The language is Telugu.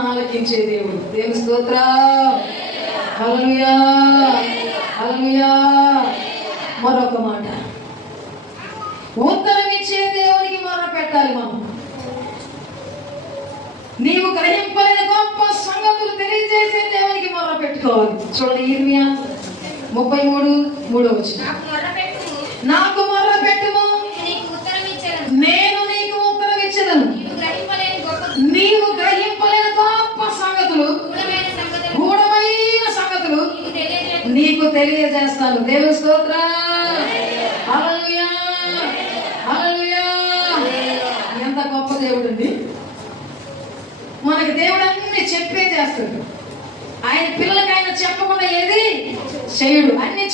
ఆలకించే దేవుడు. దేవుని స్తోత్రం. హల్లెలూయా, హల్లెలూయా. మరొక మాట, ఉత్తరం ఇచ్చే దేవునికి మొర్ర పెట్టాలి మనం. నీవు గ్రహింపలేని గొప్ప సంగతులు తెలియజేసే దేవునికి మొర్ర పెట్టుకోవాలి. చూడండి, ఇర్మియా 33:3 నాకు మొర్ర పెట్టుము, నేను నీకు ఉత్తరం ఇచ్చేదను. నీవు గ్రహింపలేని గొప్ప సంగతులు, గూఢమైన సంగతులు నీకు తెలియజేస్తాను. దేవుని స్తోత్రం. హల్లెలూయా, హల్లెలూయా. ఎంత గొప్ప దేవుడు అండి మనకి. దేవుడు అన్ని చెప్పే చేస్తాడు. ఆయన పిల్లలకి ఆయన చెప్పకుండా ఏది చేయడు, అన్ని